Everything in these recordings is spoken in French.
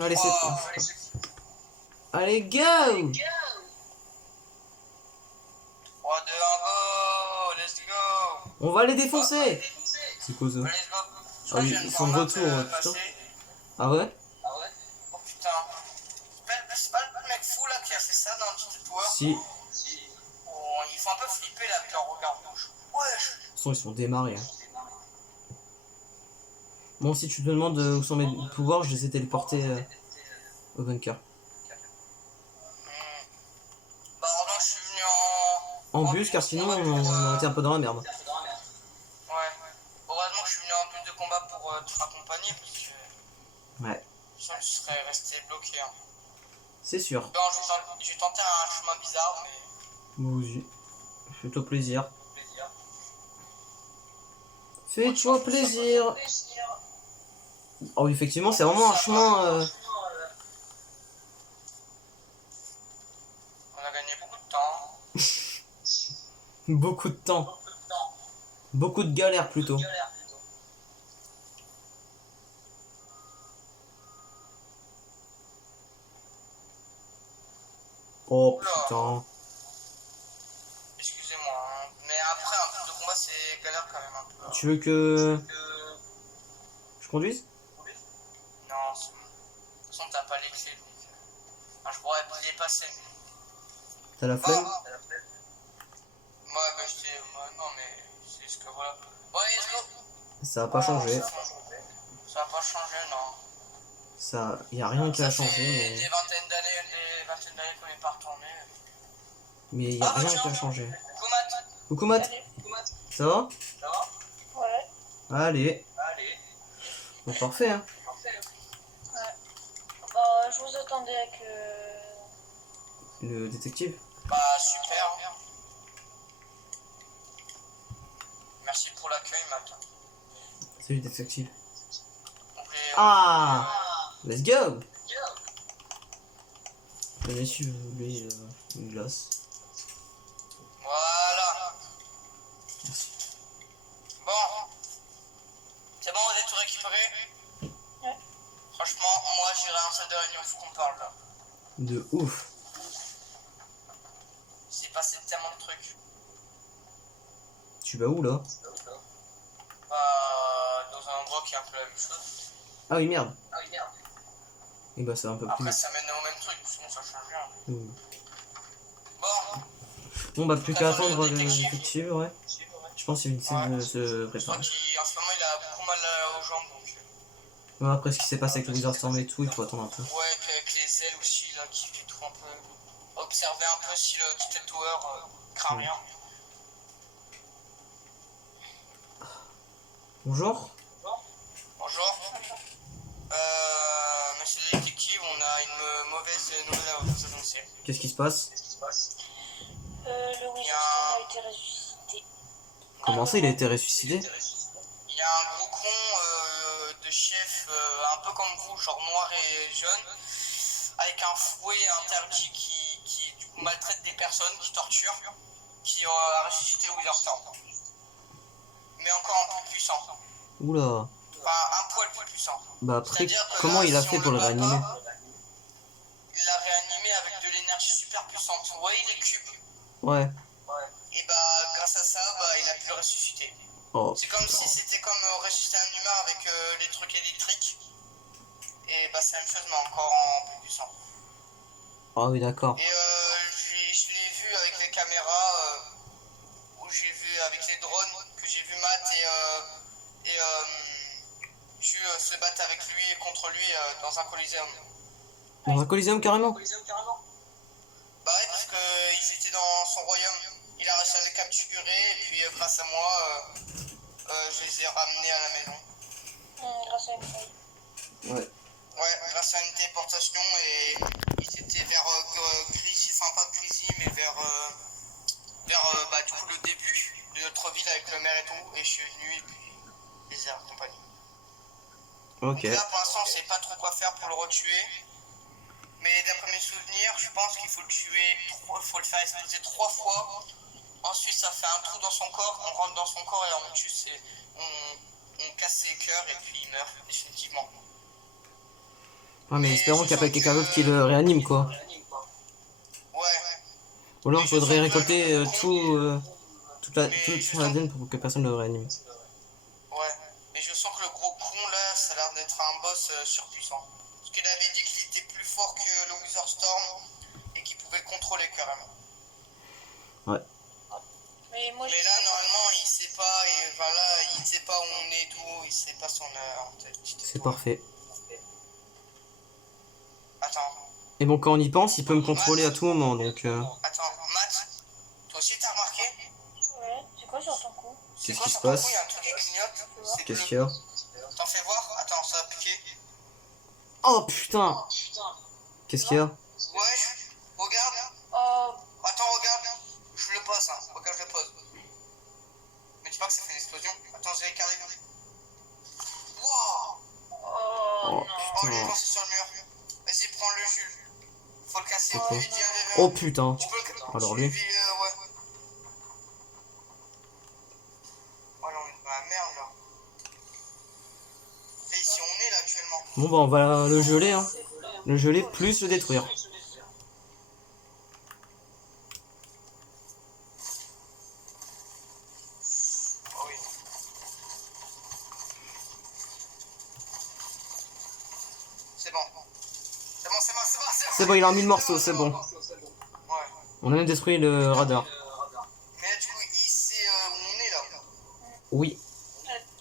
Allez, c'est... 3, Allez, go! 3, 2, 1, go! Let's go! On va les défoncer! C'est quoi ça? Let's go! Je Ah crois que je oui, viens de ils voir sont de Matt retour, putain. passer. Ah ouais? Oh putain. C'est pas le mec fou là qui a fait ça dans le petit tour. Si. Oh, ils font un peu flipper là avec leur regard rouge. Wesh! De toute façon, ils sont démarrés. Hein. Bon, si tu te demandes où sont mes pouvoirs, je les ai téléportés au bunker. Bah, heureusement, je suis venu En bus, car sinon, on aurait été un peu dans la merde. Ouais. Heureusement que je suis venu en bus de combat pour te accompagner parce que. Ouais. Sinon, je serais resté bloqué. Hein. C'est sûr. Bon, je vais tenter un chemin bizarre, mais. Oui. Fais-toi plaisir. Fais-toi plaisir. Oh, effectivement, c'est vraiment un chemin. On a gagné beaucoup de temps. Beaucoup de temps. Beaucoup de galères plutôt. Oh putain. Excusez-moi, hein. Mais après, un peu de combat, c'est galère quand même un peu. Tu veux que je conduise? Non, de toute façon, t'as pas les clés. Donc... Enfin, je pourrais les passer. T'as la flemme? Ouais, bah j'étais. Non, mais c'est ce que voilà. Ouais, let's go! Ça a pas changé. Ça a pas changé, non. Ça, y a rien qui a changé. Mais... Des vingtaines d'années qu'on est pas retourné. Mais y a rien qui a changé. Coucou Matt. Coucou Matt. Ça va? Ça va? Ouais. Allez. Bon, parfait hein. Ouais. Bah, je vous attendais avec Le détective. Bah super. Merci pour l'accueil Matt. Salut détective. Okay, Ah, let's go. Monsieur, lui, une glace. Voilà. Merci. Bon. C'est bon, vous êtes tout récupéré? Ouais. Franchement, moi j'irai en salle de réunion, faut qu'on parle là. De ouf. C'est passé tellement de trucs. Tu vas où là? Bah, dans un endroit qui est un peu la même chose. Ah oui, merde. Ah oui, merde. Et bah, c'est un peu plus Après, vite. ça mène au même truc, sinon ça change rien. Mmh. Bon. Bon, bah, plus qu'à attendre le détective. détective, ouais. Je pense qu'il essaie de se Je crois préparer. qu'en ce moment il a beaucoup mal aux jambes donc. Ouais, après ce qui s'est passé avec le Wizardstorm et tout, il faut attendre un peu. Ouais, puis avec les ailes aussi là qui fait tout un peu. Observer un peu si le Titan Tower craint rien. Bonjour. Bonjour. Monsieur le détective, on a une mauvaise nouvelle à vous annoncer. Qu'est-ce qui se passe? le Wizardstorm a été ressuscité. Comment ça, il a été ressuscité? Il y a un gros con de chef, un peu comme vous, genre noir et jaune, avec un fouet interdit qui du coup maltraite des personnes, qui torture, qui a ressuscité le Wizardstorm. Mais encore un peu plus puissant. Oula. Enfin, un poil plus puissant. Bah après, comment il a fait pour le réanimer? Il l'a réanimé avec de l'énergie super puissante. Vous voyez les cubes? Ouais. Et bah grâce à ça, bah, il a pu le ressusciter. Oh. C'est comme si c'était comme ressusciter un humain avec les trucs électriques. Et bah c'est la même chose mais encore en plus puissant. Ah oui, d'accord. Et je l'ai vu avec les caméras, où j'ai vu avec les drones, que j'ai vu Matt et Ju se battre avec lui et contre lui dans un coliseum. Dans un coliseum carrément? Bah ouais, parce qu'ils étaient dans son royaume. Il a réussi à les capturer et puis grâce à moi, je les ai ramenés à la maison. Grâce à une faille. Ouais. Ouais, grâce à une téléportation et ils étaient vers Grisi, enfin pas Grisi, mais vers bah, du coup le début de notre ville avec le maire et tout. Et je suis venu et puis je les ai accompagnés. Ok. Donc là pour l'instant on sait pas trop quoi faire pour le retuer. Mais d'après mes souvenirs, je pense qu'il faut le tuer, faut le faire exploser 3 fois. Ensuite, ça fait un trou dans son corps, on rentre dans son corps et on tue, on casse ses cœurs et puis il meurt définitivement. Ah, mais Et espérons je qu'il n'y a pas sens quelqu'un d'autre qui que... le réanime, quoi. Ouais. Ou alors Mais il je faudrait sens que récolter le gros con, toute mais je son sens ADN pour que personne ne le réanime. Ouais, mais je sens que le gros con là, ça a l'air d'être un boss surpuissant. Parce qu'il avait dit qu'il était plus fort que le Wither Storm et qu'il pouvait le contrôler carrément. Ouais, Mais moi, Mais là, normalement, il sait pas, et voilà, il sait pas où on est, tout, il sait pas son heure. c'est parfait. Attends, Et bon, quand on y pense, il peut me contrôler à Matt, tout moment, donc... attends, Matt, toi aussi t'as remarqué? ouais, c'est quoi sur ton coup? C'est Qu'est-ce quoi qui se sur ton cou? Il y a passe? un truc qui clignote, c'est Qu'est-ce bleu. qu'il y a? T'en fais voir? Attends, ça va piquer. Oh, putain! Qu'est-ce qu'il y a? Ouais, regarde. Oh, Attends, regarde. Je le pose, hein. Regarde, je le pose. Mais dis pas que ça fait une explosion. Attends, j'ai écarté. Wow! oh Oh, non. Oh, lui, il est putain. lancé sur le mur. Vas-y, prends le Jules. Faut le casser. Pourquoi? Lui, viens, viens, Oh, viens. putain. Tu peux le Alors tu lui. lui, ouais. Oh là, on est dans la merde, là. Et ici, on est là, actuellement. Bon, bah, on va le geler, hein. Le geler plus le détruire. Oh oui. C'est bon. C'est bon, c'est bon, c'est bon, c'est bon. C'est bon, il a mis le morceau, c'est bon. Ouais. On a même détruit le radar. Mais là, du coup, il sait où on est, là. Oui.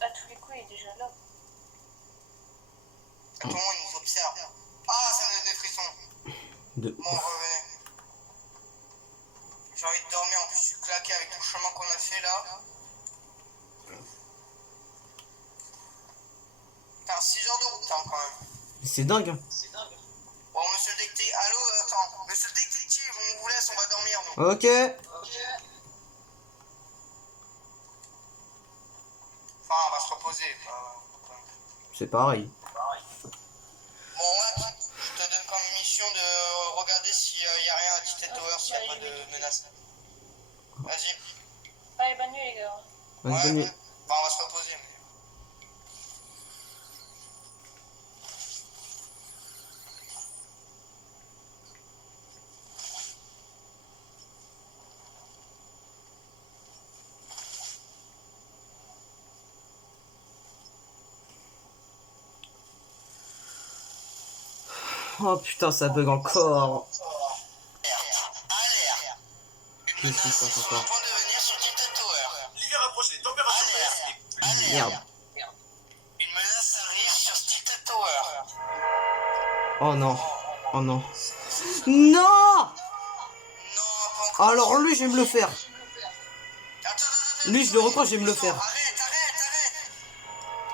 À tous les coups, il est déjà là. À tout moment, il nous observe. Ah, ça me donne des frissons. De... Bon, revenez. J'ai envie de dormir, en plus, je suis claqué avec tout le chemin qu'on a fait, là. Putain, 6 heures de route, hein, quand même. C'est dingue, hein. Bon, monsieur le détective, allô, attends, monsieur le détective, on vous laisse, on va dormir, nous. Ok. Enfin, on va se reposer. C'est pareil. Bon, Matt, je te donne comme mission de regarder s'il y a rien à Titan Tower, s'il n'y a pas de menace. Vas-y. Allez, bonne nuit, les gars. Vas-y, bonne nuit. Bah, on va se reposer. Oh putain, ça bug encore. Alerte. Une Qu'est-ce qui menace se passe sur encore? le point de venir sur Titan Tower. L'hiver approche, les températures baissent. Alerte. Merde. Une menace arrive sur Titan Tower. Oh non. Oh non. Non! Non, pas encore. Alors lui, je vais me le faire. Attends, Lui, je le reprends, je vais me le faire. Arrête.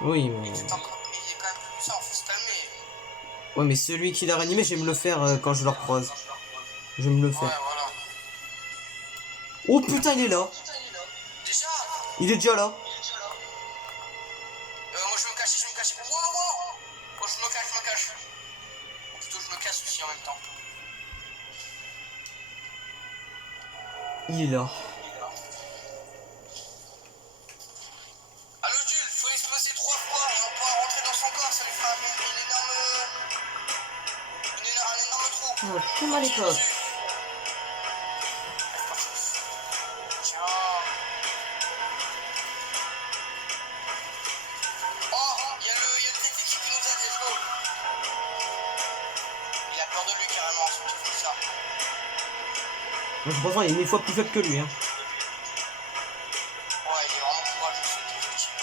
Oui, mais... Il est quand même plus puissant, faut se calmer. Ouais, mais celui qui l'a réanimé, je vais me le faire quand je le recroise. Je vais me le Ouais, faire. voilà. Oh putain, il est là. Déjà, Il est déjà là. moi je vais me cacher. Wow. Moi je me cache. Ou plutôt je me casse aussi en même temps. Il est là. Allô Jules, faut exploser 3 fois et on pourra rentrer dans son corps, ça lui fera un énorme trou. Oh, comme à l'époque. Tiens. Oh, il y a le détective qui nous aide, let's go. Il a peur de lui carrément, ce qui fait ça. Moi, je pense qu'il est 1000 fois plus faible que lui. Hein. Ouais, il est vraiment courageux ce détective.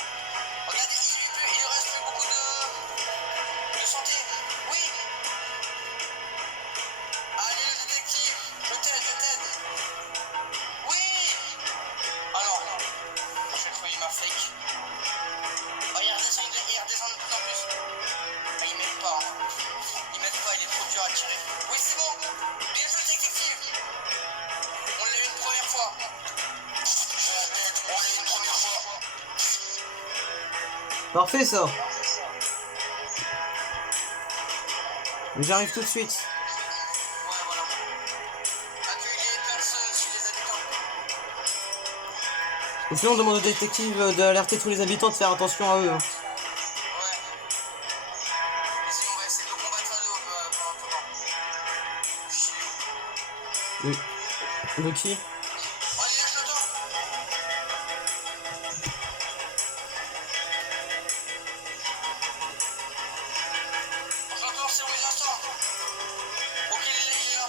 Regarde, il lui reste plus beaucoup de santé. Oui. Allez le détective, je t'aide. Oui. Alors, j'ai cru il m'a fake. Oh, il redescend de plus en plus. Ah, il m'aide pas. Il est trop dur à tirer. Oui, c'est bon. Bien joué, détective. On l'a eu une première fois. Parfait, ça. J'arrive tout de suite. Ouais, voilà. Accueille les personnes chez les habitants. Ou sinon, on demande au détective d'alerter tous les habitants de faire attention à eux. Hein. Ouais. Vas-y, on va essayer de le combattre. être à dos pendant tout le temps. De qui? Allez, lâche le temps. J'entends, c'est où les instants. Ok, il est là.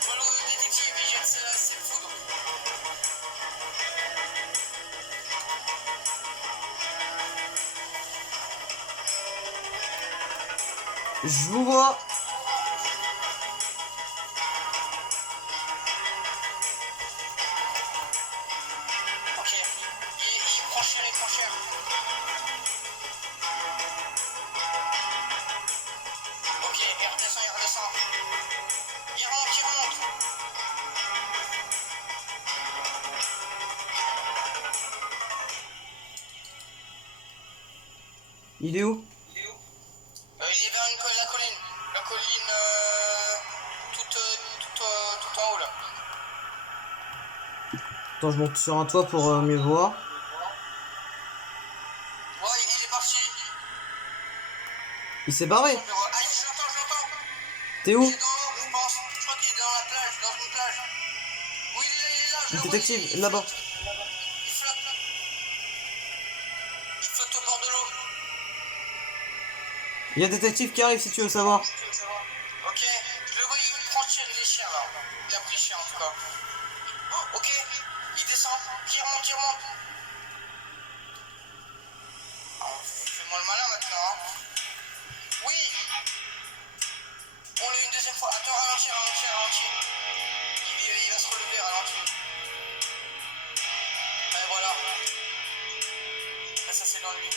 Je vois le détective, il jette ses foudres. Je vous vois. Ok, il prend cher, il prend cher. Ok, il redescend, il redescend. Il remonte, il remonte. Il est où? Il est vers la colline. La colline tout en haut là. Attends, je monte sur un toit pour mieux voir. Ouais, il est parti. Il s'est barré. Ah, je l'entends. T'es Il où? est dans l'eau, je pense. Je crois qu'il est dans la plage, dans une plage. Oui, il est là, je Le le vois. détective, Il là-bas. flotte. Il flotte. Il flotte au bord de l'eau. Il y a un détective qui arrive si tu veux savoir. Ok, je le vois, il prend cher, il est cher là. Il a pris cher en tout cas. Oh, ok, il descend. Qui remonte, Oh, fais-moi le malin maintenant. Hein. Oui. On l'a une deuxième fois. Attends, ralentis. Il va se relever, ralentis. Et voilà. Là, ça c'est dans lui.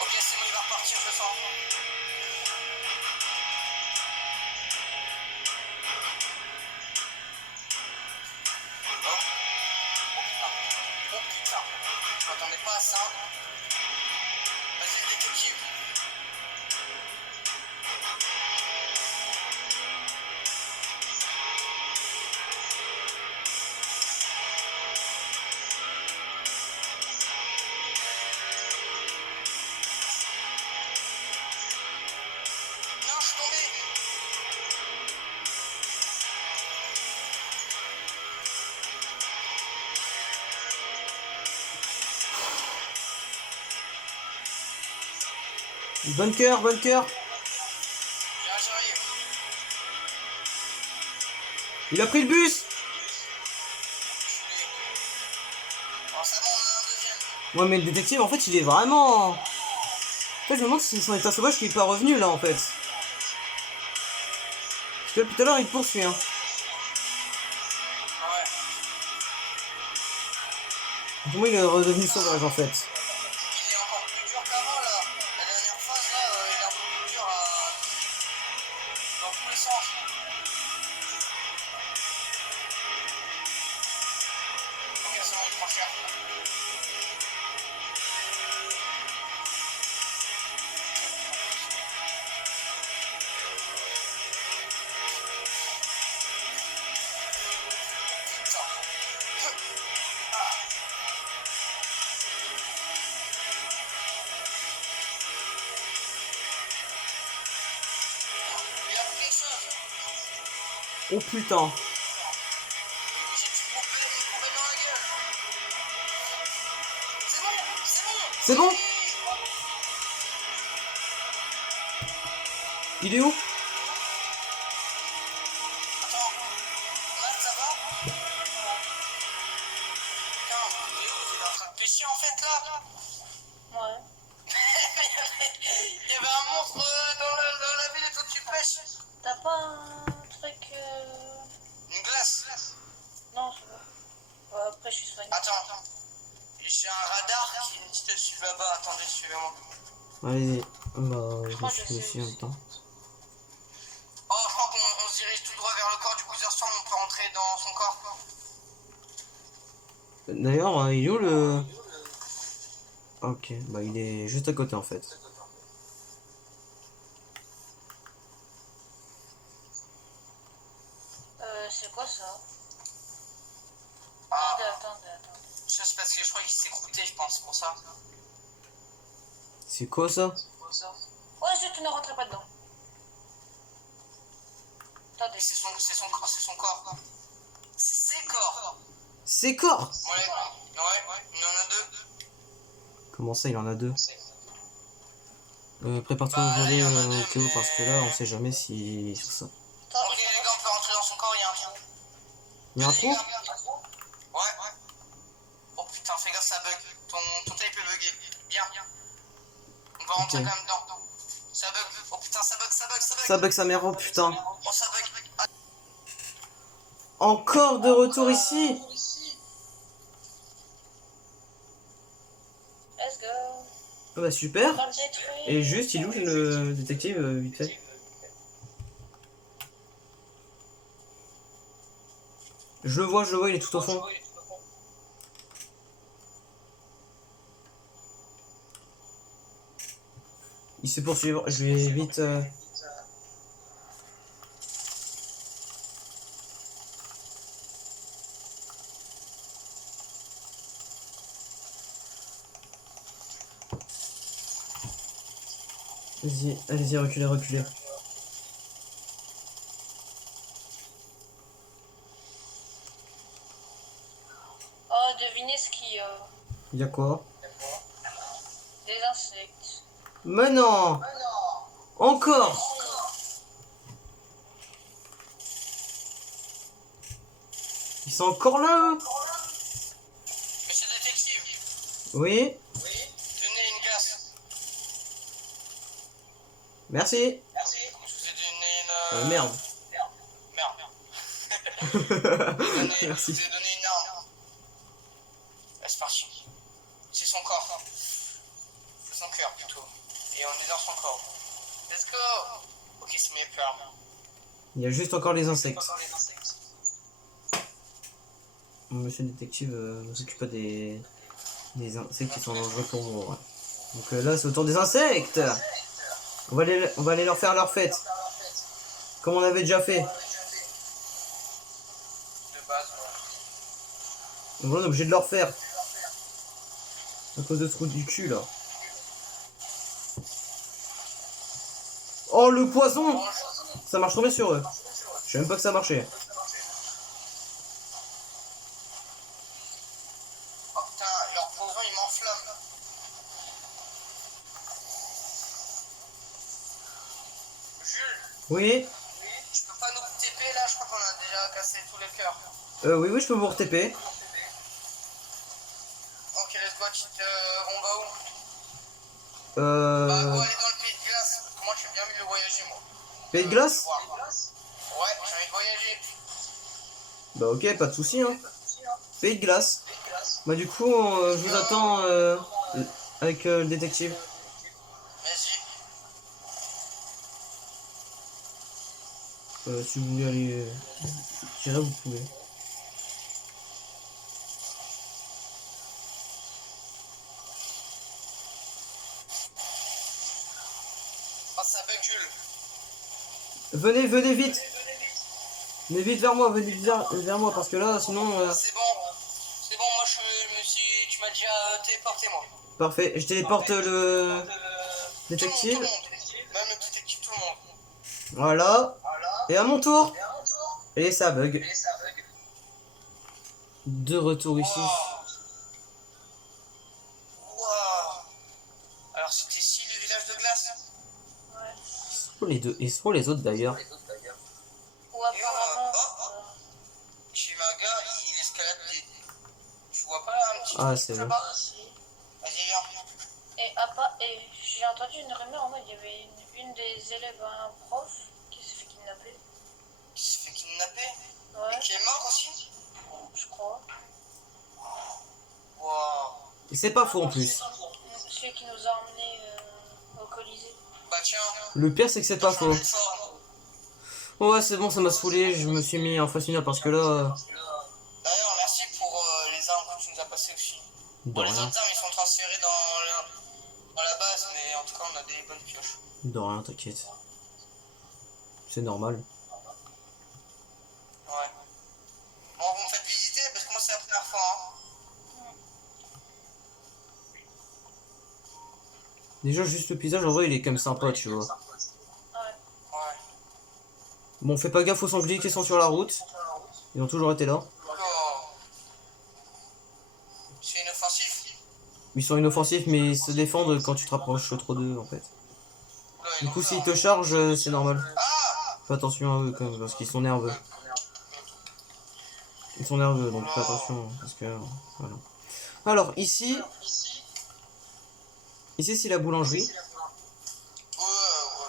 Ok, c'est bon, il va repartir, je le sens. Oh putain. Je m'attendais pas à ça. Vas-y, le détective. Non, je suis tombé. Bunker. J'arrive. Il a pris le bus. Bon, ça va, on en a un deuxième. Ouais, mais le détective, en fait, il est vraiment... En fait, je me demande si c'est son état sauvage qui est pas revenu, là, en fait. Parce que tout à l'heure, il te poursuit, hein. Ouais. Pour moi, il est redevenu sauvage, en fait. Il est encore plus dur qu'avant là. La dernière phase là, il est un peu plus dur dans tous les sens. Ok, c'est bon, il prend cher. Putain. Il a pris quelque chose. Oh, putain. J'ai dû couper une poubelle dans la gueule. C'est bon? Il est où? Attends, Matt, ça va? Putain, il est où? Il est en train de pêcher en fait là? Ouais. Il y avait un monstre dans la ville et toi tu pêches. T'as pas un truc. Une glace. Non, c'est bon. Après, je suis soignée. Attends. J'ai un radar qui me dit de suivre là-bas. Attendez, suivez-moi. Allez, bah, je crois me que suis je aussi sais en même temps. Oh, je crois qu'on se dirige tout droit vers le corps du Witherstorm. On peut rentrer dans son corps. D'ailleurs, il est où le... Ok, bah il est juste à côté en fait. C'est quoi ça? Ah, Attendez. ça c'est parce que je crois qu'il s'est croûté, je pense, pour ça. C'est quoi? quoi ça? Ouais, zut, ne rentrez pas dedans. Attendez. C'est son corps, c'est son corps. C'est ses corps. C'est corps! Ouais, il y en a deux. Comment ça, il en a deux? Prépare-toi Bah, au voler il y en a deux, au Théo mais- parce que là, on sait jamais si sur ça. Attends, Ok, les gars, on peut rentrer dans son corps, il y a un trou. Il y a un Les trou? gars. Ouais. Oh putain, fais gaffe, ça bug. Ton tape est bugué. Bien. On va rentrer Ok. quand même dedans. Ça bug. Oh putain, ça bug. Ça bug sa mère, oh putain. Oh, ça bug. Ah, Encore de retour ici? let's go. Ah bah super. On va le détruire. Et juste, il est où le détective, vite fait? Je le vois, il est tout au fond. Il se poursuit, je vais vite... Vas-y, allez-y, reculez. Oh, devinez ce qu'il y a. Il y a quoi? Des insectes. Mais non! Encore! Ils sont encore là, eux? Monsieur le détective, Oui? tenez une glace. Merci. Je vous ai donné une. Merde. Merde. Je Merci. vous ai donné une arme. Là, c'est parti. C'est son corps. C'est son cœur plutôt. Et on est dans son corps. Let's go. Ok, c'est mes peurs. Il y a juste encore les insectes. Monsieur le détective ne s'occupe pas des insectes qui sont dangereux pour moi. Ouais. Donc là, c'est autour des insectes. On va aller leur faire leur fête. Comme on avait déjà fait. De base, Donc là, on est obligé de leur faire. À cause de ce trou du cul, là. Oh, le poison! Ça marche trop bien sur eux. Je sais même pas que ça marchait. Oh putain, leur poison il m'enflamme. Jules, Oui? tu peux pas nous TP là? Je crois qu'on a déjà cassé tous les cœurs. Oui, je peux vous re-TP. Ok, let's go, on va où? Bah, go Euh... aller dans le pays de glace. Moi, j'ai bien envie de voyager, moi. Pays de glace? Ouais, j'ai envie de voyager. Bah ok, pas de soucis, hein. Pays de glace. Bah du coup, je vous attends avec le détective. Vas-y. Si vous voulez aller tirer, vous pouvez. Oh, ça bug, Jules. Venez vite. Venez vite vers moi, vers moi parce que là, sinon... C'est bon, moi je me suis. Tu m'as déjà téléporté, moi. Parfait, je téléporte le détective. Tout le monde. Même le détective, tout le monde. Voilà. Et à mon tour. Et ça bug. De retour ici. Waouh. Alors, c'était ici le village de glace? Ouais. Ils sont les deux. Ils sont les autres d'ailleurs. Ou apparemment. Chimaga, il escalade des. Tu vois pas un petit Ah, truc c'est là-bas? Si. Vas-y, viens. Et j'ai entendu une rumeur en mode il y avait une des élèves à un prof qui s'est fait kidnapper. Qui se fait kidnapper? Ouais, Et qui est mort aussi? je crois. Waouh. Et c'est pas faux en plus. Celui qui nous a emmenés au Colisée. Bah, tiens. Le pire c'est que c'est pas faux. Change de forme. Ouais, c'est bon, ça m'a saoulé. Je me suis mis en phase finale parce que là... D'ailleurs, merci pour les armes que tu nous as passées aussi. De Bon, les rien. autres armes, ils sont transférés dans la base, mais en tout cas, on a des bonnes pioches. De rien, t'inquiète. C'est normal. Ouais. Bon, vous me faites visiter parce que moi, c'est la première fois. Hein. Déjà, juste le paysage, en vrai, il est quand même sympa, tu vois. Ouais. Ouais. Bon, fais pas gaffe aux sangliers qui sont sur la route. Ils ont toujours été là. Oh. C'est inoffensif. Ils sont inoffensifs, mais ils se défendent quand tu te rapproches trop d'eux, en fait. Oula, Du ils ont coup, peur, s'ils hein. te chargent, c'est normal. Ah. Fais attention à eux, quand même, parce qu'ils sont nerveux. Ils sont nerveux, donc fais Oula. attention, parce que... Voilà. Alors, ici c'est la boulangerie. Ouais,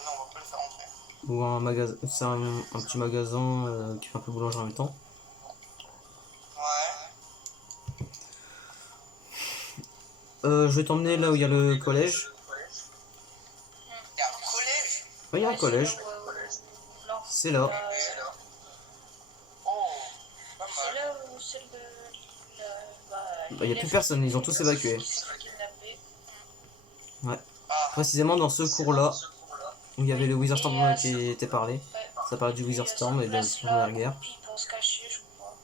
non, on va pas le faire entrer. Ou un magasin... C'est un petit magasin qui fait un peu boulangerie en même temps. Ouais. Je vais t'emmener là où il y a le collège. Il y a un collège. Oui, il y a un Ouais, collège. C'est là. Oh, pas C'est mal. là où celle de. Bah, y a plus personne, ils ont tous évacué. Qui s'est fait kidnapper. Ah, Précisément dans ce cours-là, où il y avait le Wizard Storm Et, qui était parlé. Ouais. Ça parlait du Wizard Storm et de la Place là, Première Guerre. puis pour se cacher, je crois.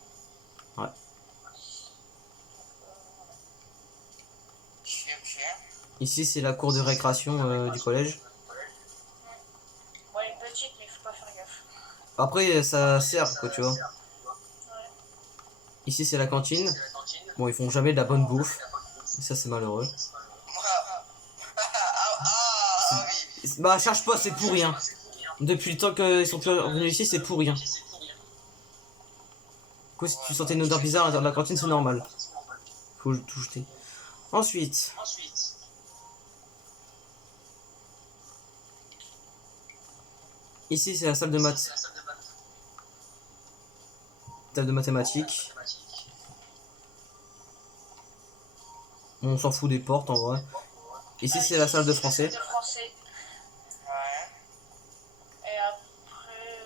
Ouais. ok. Ici, c'est la cour de récréation du collège. Bon, elle est petite, mais faut pas faire gaffe. Après, ça sert, quoi, tu vois. Ouais. Ici, c'est la cantine. Bon, ils font jamais de la bonne bouffe. Et ça, c'est malheureux. Ah oui. Bah, cherche pas, c'est pour rien. Depuis le temps qu'ils sont revenus ici, c'est pour rien. Du coup, si tu sentais une odeur bizarre à l'intérieur de la cantine, c'est normal. Faut tout jeter. Ensuite, ici, c'est la salle de maths. Salle de mathématiques. On s'en fout des portes en vrai. Ici, c'est la salle de français. De français. Ouais. Et après.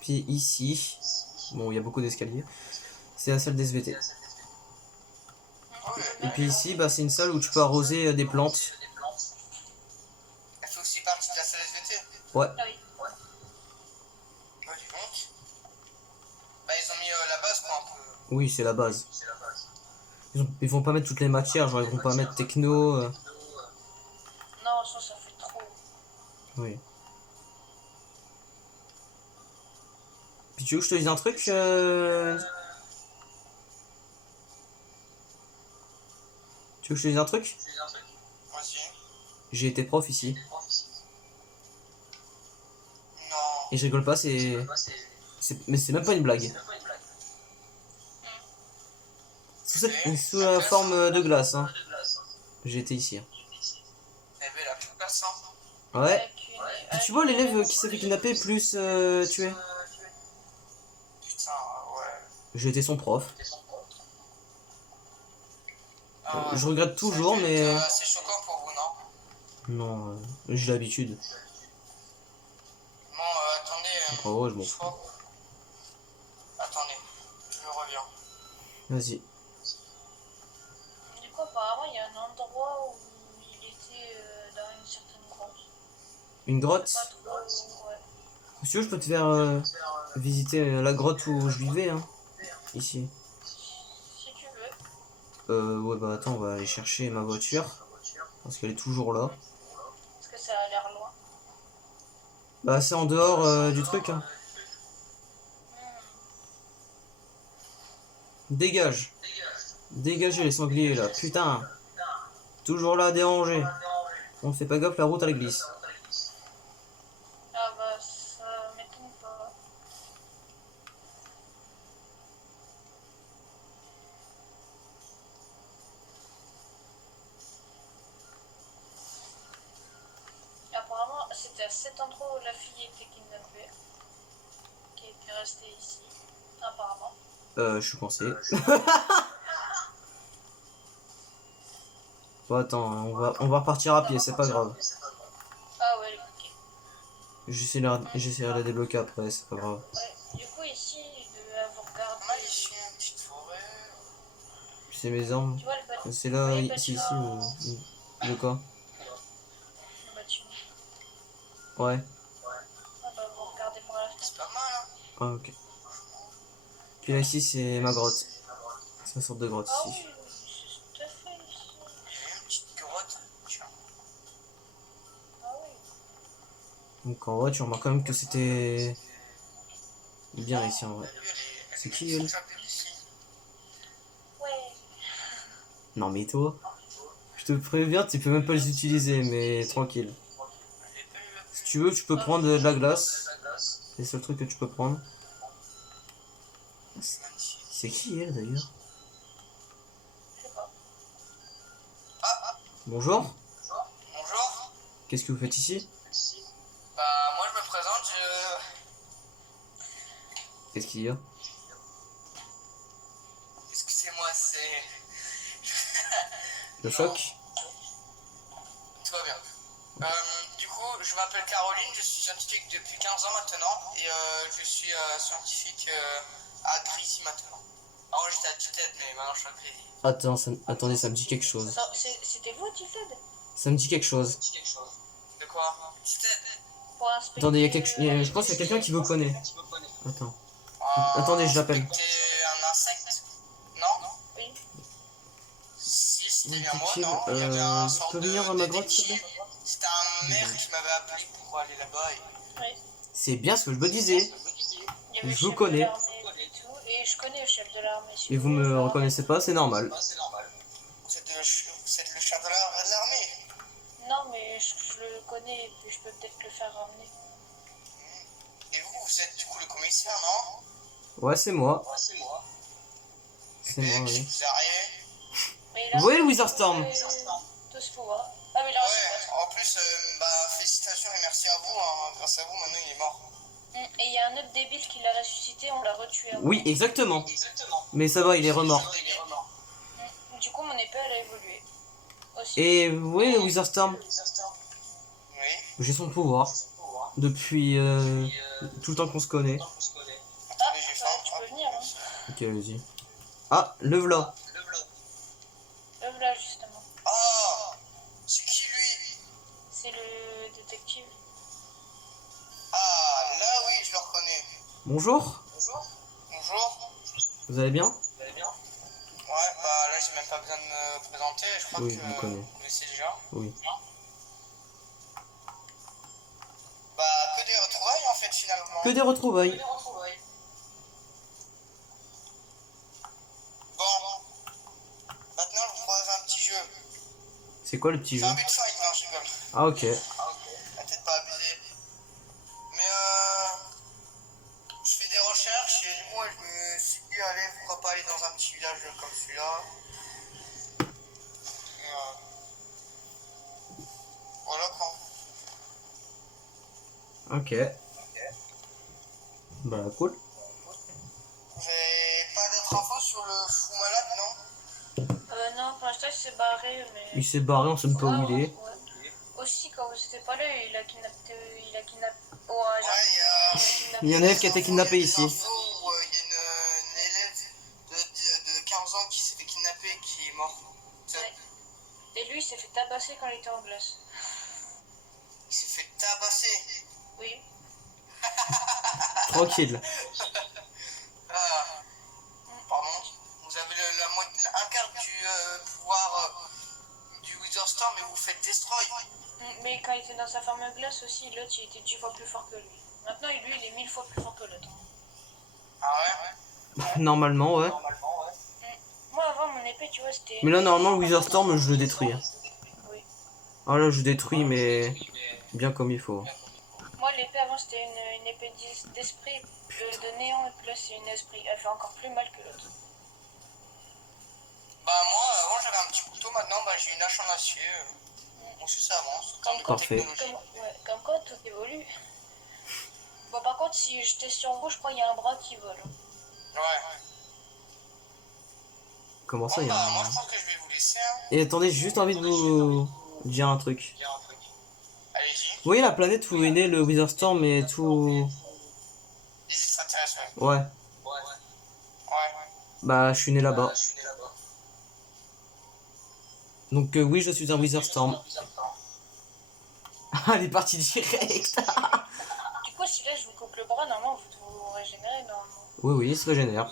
Puis ici, bon, il y a beaucoup d'escaliers. C'est la salle des SVT. Et puis ici, bah, c'est une salle où tu peux arroser des plantes. Elle fait aussi partie de la salle SVT. Ouais. Ah oui. Bah, dis donc. Bah, ils ont mis la base, quoi, un peu. Oui, c'est la base. Ils vont pas mettre toutes les matières, genre ils vont pas mettre techno. Non, ça fait trop. Oui. Puis tu veux que je te dise un truc Tu veux que je te dise un truc Vas-y. J'ai été prof ici. Non. Et je rigole pas, mais c'est même pas une blague. Sous la forme de glace, hein. J'ai été ici. Eh ben, la plus classe, hein. Ouais. Avec Puis tu vois l'élève qui s'est fait kidnapper plus tué. Putain, ouais. J'ai été son prof. Ah, ouais. Je regrette toujours, Ça a dû mais... être, assez choquant pour vous, non? Non, j'ai l'habitude. Bon, attendez. En vrai, je m'en fous. crois- Attendez, je reviens. Vas-y. Du coup, apparemment, il y a un endroit où il était dans une certaine grotte. Une grotte. Pas trop. Ouais. Si tu veux, je peux te faire visiter la grotte où je vivais, hein. Ici. Si tu veux. Ouais, bah attends, on va aller chercher ma voiture. Parce qu'elle est toujours là. Parce que ça a l'air loin. Bah, c'est en dehors du truc, hein. Dégage. Dégagez les sangliers, là. Putain. Toujours là à déranger. On fait pas gaffe, la route, elle glisse. Ah bah, ça m'étonne pas. Apparemment, c'était à cet endroit où la fille était kidnappée. Qui était restée ici. Apparemment. Je suis coincé. Bon, attends, on va repartir à pied, c'est pas grave. Ah ouais, elle est bloquée. J'essaierai de la débloquer après, c'est pas grave. Ouais, du coup, ici, vous regardez. Pas mal ici, une petite forêt. C'est mes armes. Tu vois le bâtiment. C'est là, Oui, c'est ici bâtiment. ou... De quoi? Le bâtiment. Ouais. Ah bah, vous regardez par la fenêtre. C'est pas mal, hein. Ah, ok. Puis là, ici, c'est ma grotte. C'est une sorte de grotte Ah ici. oui, c'est tout à fait ici. Il y a une petite grotte. Donc en vrai, tu remarques quand même que c'était bien ici en vrai. C'est qui, elle? Ouais. Non mais toi, je te préviens, tu peux même pas les utiliser, mais tranquille. Si tu veux, tu peux prendre de la glace. C'est le seul truc que tu peux prendre. C'est qui elle d'ailleurs? Je sais pas. Bonjour, Bonjour. qu'est-ce que vous faites ici? Bah, moi je me présente, Qu'est-ce qu'il y a? Excusez-moi, c'est... Le choc? Tout va bien. Du coup, je m'appelle Caroline, je suis scientifique depuis 15 ans maintenant et je suis scientifique à Grisi maintenant. Avant j'étais à Tited mais maintenant je suis à Grisi. Attends, attendez, ça me dit quelque chose. Attends, c'était vous, Tifed? Ça me dit quelque chose. De quoi? Tited. Pour inspecter... Attendez, je pense qu'il y a quelqu'un qui vous connaît. Attends. Attendez, je l'appelle. C'était un insecte? Non? Oui. Si, c'était bien moi, Détective, non? Il y avait un tu sort peux de venir à ma droite, s'il te détective. plaît? C'était un maire qui m'avait appelé pour aller là-bas et... Oui. C'est bien ce que je me disais. Il y avait le Je vous chef connais. de l'armée et tout. Et je connais le chef de l'armée. Si Et vous voulez, je me le reconnaissez pas, c'est normal. Vous êtes le chef de l'armée? ramène. Non, mais je le connais et puis je peux peut-être le faire ramener. Et vous êtes du coup le commissaire, non? Ouais, c'est moi. C'est moi. C'est moi, Qu'est-ce qui oui. vous est arrivé? Mais Vous voyez le Wizard Storm? Tout ce pouvoir. Ah, mais là, Ouais, en plus, bah, félicitations et merci à vous, hein. Grâce à vous, maintenant il est mort. Et il y a un autre débile qui l'a ressuscité, on l'a retué avant. Oui, exactement. Exactement. Mais ça va, il est remort. Du coup, mon épée, elle a évolué. Aussi. Et vous voyez le Wizard Storm? Oui. J'ai son pouvoir. Depuis tout le temps qu'on se connaît. Ah, Attendez, j'ai faim. tu peux venir, hein. Ok, vas-y. Ah, le v'là. Le voilà, justement. Oh, c'est qui lui? C'est le détective. Ah, là oui, je le reconnais. Bonjour, Bonjour. vous allez bien? Ouais, bah là j'ai même pas besoin de me présenter, je crois Oui, que je vous connais. vous connaissez déjà. Oui. Bah que des retrouvailles en fait finalement. Que des retrouvailles. Bon, maintenant je vous propose un petit jeu. C'est quoi le petit C'est jeu? un but fight, non, je rigole. Ah, ok. Peut-être pas abusé. Mais je fais des recherches et moi je me suis dit, allez, pourquoi pas aller dans un petit village comme celui-là. Et, voilà quoi. Ok. Bah, cool. Vous avez pas d'autres infos sur le fou malade, non? Non, pour l'instant, il s'est barré, mais... Il s'est barré, on sait même pas où il est. Ouais. Aussi, quand vous étiez pas là, il a kidnappé... Ouais, Ouais, Il y a un élève qui a été kidnappé ici. Il y a une élève de 15 ans qui s'est fait kidnapper, qui est mort. Ouais. Et lui, il s'est fait tabasser quand il était en glace. Il s'est fait tabasser. Oui. Tranquille. Ah, pardon. Vous avez un quart du pouvoir du Wither Storm et vous faites destroy. Mais quand il était dans sa forme de glace aussi, l'autre, il était 10 fois plus fort que lui. Maintenant, lui, il est 1000 fois plus fort que l'autre. Ah ouais? Normalement, ouais. Moi, avant, mon épée, tu vois, c'était... Mais là, normalement, le Wizard Storm, je le détruis. Oui. Ah là, je détruis, mais bien comme il faut. Moi, l'épée, avant, c'était une épée d'esprit de néant, et puis là, c'est une esprit. Elle fait encore plus mal que l'autre. Bah moi, avant j'avais un petit couteau, maintenant bah, j'ai une hache en acier. Bon, si ça avance, comme de Parfait. technologie. Comme quoi, tout évolue. Bon, par contre, si j'étais sur vous, je crois qu'il y a un bras qui vole. Ouais. Comment ça, Bon il y a bah moi un... je pense que je vais vous laisser. Hein. Et attendez, j'ai juste envie de vous dire un truc. Allez-y. Vous voyez la planète où est né le Wizard Storm et tout... Les extraterrestres, ouais. Ouais. Ouais. Bah, je suis né là-bas. Donc oui, je suis un Wizard Storm. Ah, elle est partie direct. Du coup, si là, je vous coupe le bras, normalement, vous vous régénérez, normalement. Oui, oui, il se régénère.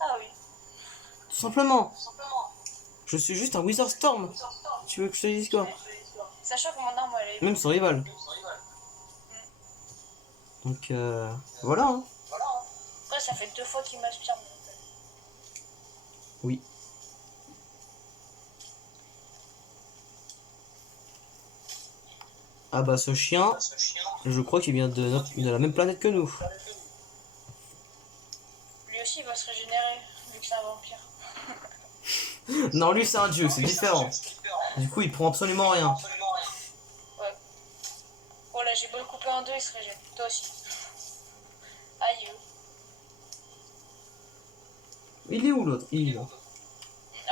Ah oui. Tout simplement. Je suis juste un Wizard Storm. Tu veux que je te dise quoi? Sachant que mon arme, elle est... Même sur rival. Donc voilà. Hein. Après, ça fait 2 fois qu'il m'aspire. Oui. Ah bah ce chien, je crois qu'il vient de la même planète que nous. Lui aussi, il va se régénérer, vu que c'est un vampire. Non, lui c'est un dieu, c'est différent. Du coup, il prend absolument rien. Ouais. Oh là, j'ai beau le couper en deux, il se régène. Toi aussi. Aïe. Il est où l'autre? Il est là.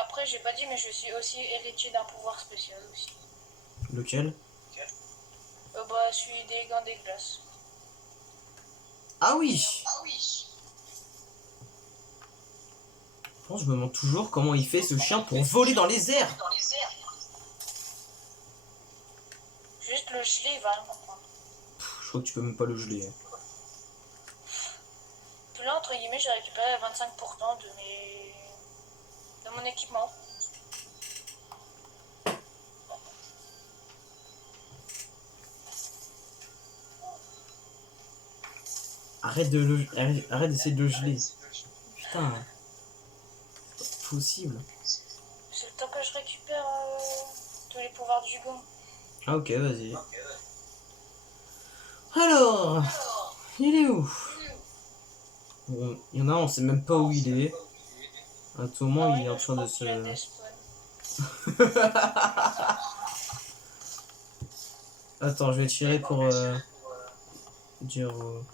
Après, j'ai pas dit, mais je suis aussi héritier d'un pouvoir spécial aussi. Lequel? Bah, celui des gants des glaces. Ah oui! Je me demande toujours comment il fait ce chien pour voler dans les airs. Juste le geler, il va rien comprendre. Je crois que tu peux même pas le geler. Puis là, entre guillemets, j'ai récupéré 25% de mon équipement. Arrête d'essayer de le geler. Putain. C'est pas possible. C'est le temps que je récupère tous les pouvoirs du gant. Ah ok, vas-y. Alors, il est où? Bon, il y en a, on sait même pas où il est. À tout moment, il est en train de se... Attends, je vais tirer pour dire où...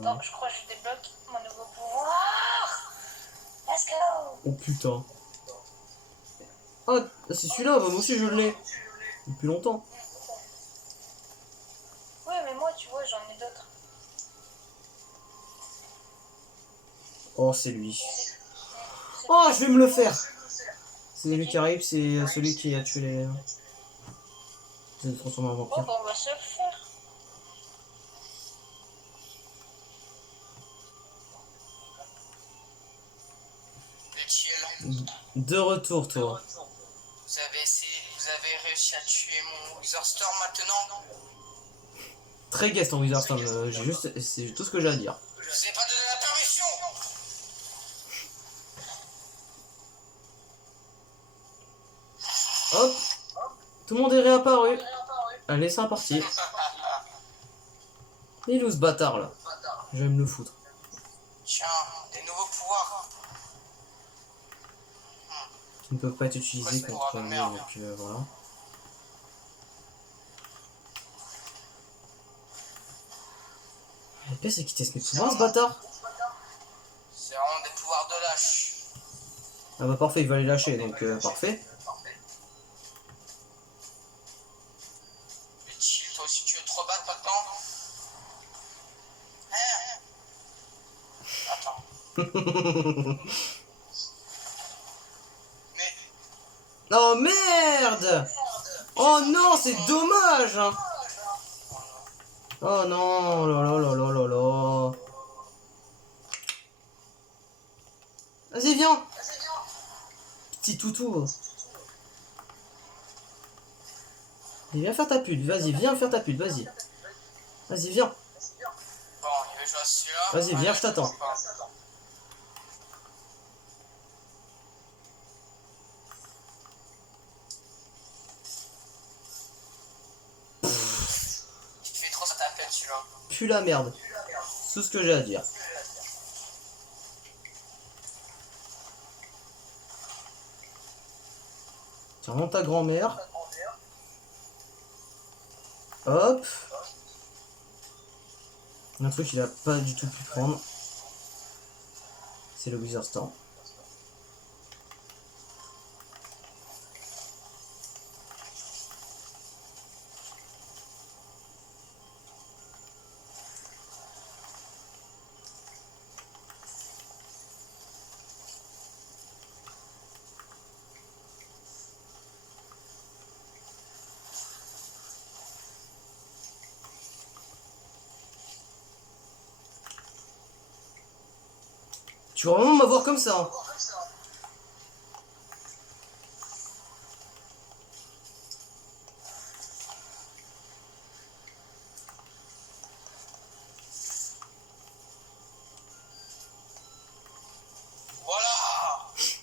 Attends, je crois que je débloque mon nouveau pouvoir. Let's go. Oh putain. Ah, c'est celui-là, bah, moi aussi je l'ai. Depuis longtemps. Ouais, mais moi, tu vois, j'en ai d'autres. Oh, c'est lui. Oh, je vais me le faire. C'est lui qui arrive, c'est celui qui a tué les... C'est transformé en Bon, vampire. bah, on va se le faire. Utile. De retour, toi. Vous avez réussi à tuer mon Witherstorm maintenant? Très guest en Witherstorm, j'ai juste... C'est tout ce que j'ai à dire. Je vous ai pas donné la permission. Hop. Tout le monde est réapparu. Allez, c'est parti. Il est où ce bâtard là? Je vais me le foutre. Tiens, des nouveaux pouvoirs. Qui ne peuvent pas être utilisés Ouais, c'est contre pour lui, merde. donc voilà. Le pire c'est qu'il teste mes pouvoirs ce bâtard. C'est vraiment des pouvoirs de lâche. Ah bah parfait, il va les lâcher, donc parfait. Utile, toi aussi tu veux te rebattre maintenant? Attends. Mais Oh merde! Oh non, c'est dommage hein. Oh non, là là là là là là. Vas-y, viens! Petit toutou. Et viens faire ta pute, vas-y, viens faire ta pute, vas-y. Vas-y, viens. bon, il va jouer à celui-là. Vas-y, viens, je t'attends. Tu te fais trop ça t'appelle celui-là. Pue la merde. C'est tout ce que j'ai à dire. Tiens, monte ta grand-mère. Hop. Un truc qu'il a pas du tout pu prendre. C'est le Witherstorm. Tu vas vraiment m'avoir comme ça hein.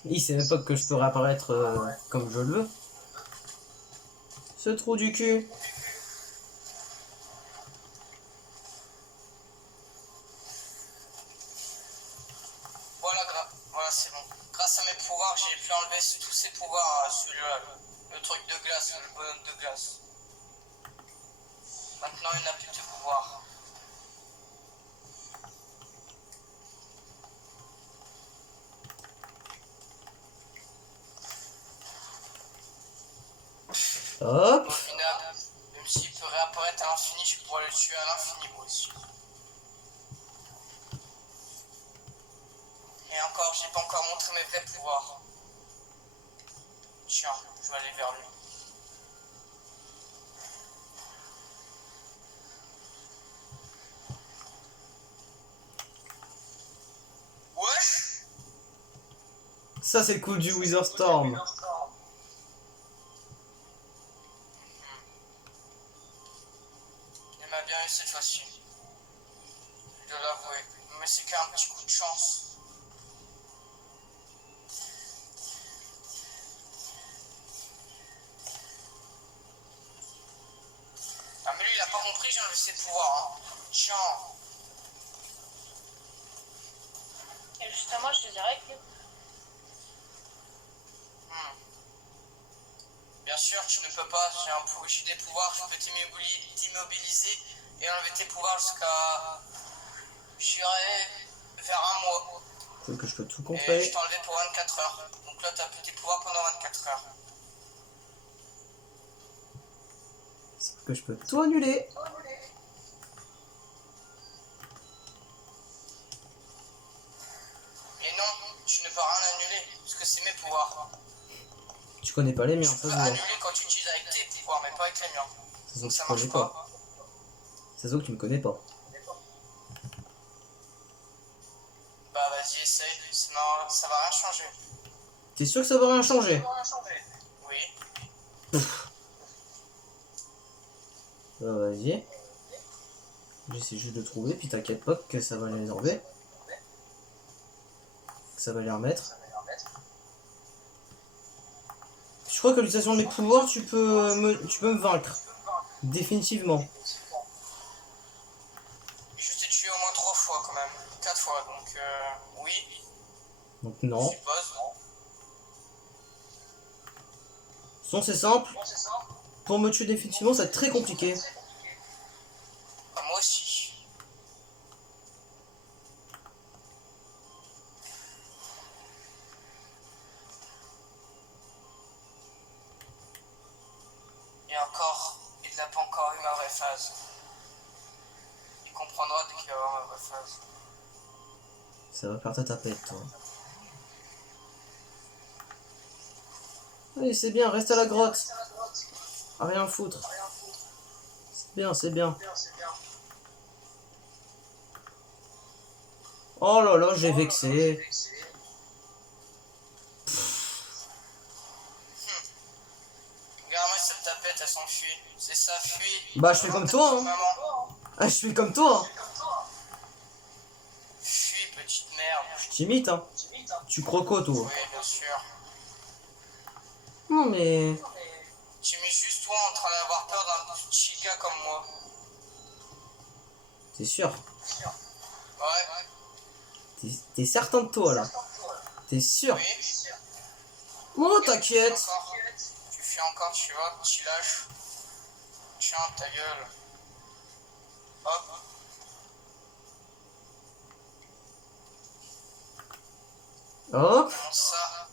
Il sait même pas que je peux réapparaître comme je le veux. Ce trou du cul. Voilà, c'est bon. Grâce à mes pouvoirs, j'ai pu enlever tous ces pouvoirs à celui-là. Le truc de glace, le bonhomme de glace. Maintenant, il n'a plus de pouvoir. Hop. Abominable. Même s'il peut réapparaître à l'infini, je pourrais le tuer à l'infini, moi aussi. Et encore, j'ai pas encore montré mes vrais pouvoirs. Tiens, je vais aller vers lui. Wesh! Ça, c'est le coup du Wither Storm. Il m'a bien eu cette fois-ci. Je dois l'avouer. Mais c'est qu'un petit coup de chance. Ah mais lui il a pas compris, j'ai enlevé ses pouvoirs. Hein. Tiens. Et justement, je te dirais que Bien sûr, tu ne peux pas. J'ai des pouvoirs, je peux t'immobiliser et enlever tes pouvoirs jusqu'à... J'irai vers un mois. Faut que je peux tout Et je contrer. t'ai enlevé pour 24 heures. Donc là, tu as plus tes pouvoirs pendant 24 heures. C'est que je peux tout annuler. Mais non, tu ne peux rien annuler, parce que c'est mes pouvoirs. Tu connais pas les miens, Tu ça peux se voit. annuler quand tu utilises avec tes pouvoirs, mais pas avec les miens. Ça se voit Donc que ça tu marche connais pas. pas. Ça se voit que tu me connais pas. Bah vas-y, essaye. Sinon, ça va rien changer. T'es sûr que ça va rien changer? Oui. Bah, vas-y. J'essaie juste de trouver, puis t'inquiète pas que ça va les enlever. Que ça va les remettre. Je crois que l'utilisation de mes pouvoirs, tu peux me vaincre. Définitivement. Je t'ai tué au moins 3 fois quand même. 4 fois, donc oui, Donc je non. suppose. Sinon c'est simple. Pour me tuer définitivement, ça va être très compliqué. Bah, moi aussi. Et encore, il n'a pas encore eu ma vraie phase. Il comprendra dès qu'il va avoir ma vraie phase. Ça va faire ta tapette, toi. Allez, c'est bien, reste à la grotte. À rien foutre. C'est bien, c'est bien. Oh là là, j'ai vexé. Regarde-moi cette tapette, elle s'enfuit. C'est ça, fuit. Bah, je fais comme toi, hein. Maman. Ah, je suis comme toi, hein. Fuis, petite merde. Je t'imite, hein. Tu crois toi? Oui, bien sûr. Non, mais... Tu mets juste toi en train d'avoir peur d'un petit gars comme moi. T'es sûr? Ouais. T'es certain de toi, là? T'es sûr? Oui. Oh, t'inquiète. Tu fais encore, tu vois, tu lâches. Tiens, ta gueule. Hop. Hop. Comment ça?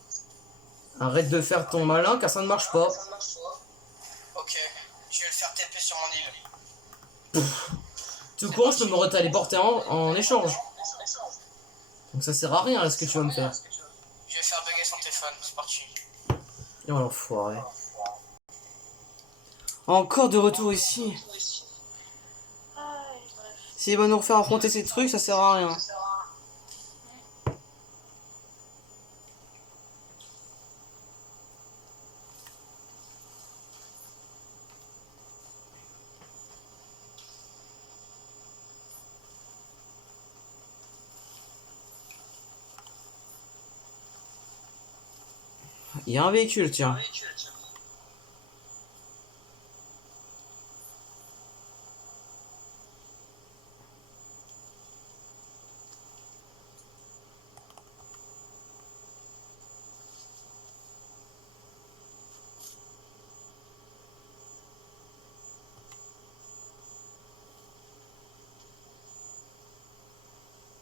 Arrête de faire ton malin, car ça ne marche pas. Ok, je vais le faire TP sur mon île. Tout court, je peux me retéléporter en échange. Donc ça sert à rien, là, ce que tu vas me faire. Je vais faire bugger son téléphone, c'est parti. Et on l'enfoiré. Encore de retour ici. Aïe, bref. S'il va nous refaire affronter ces trucs, ça sert à rien. Il y a un véhicule, tiens.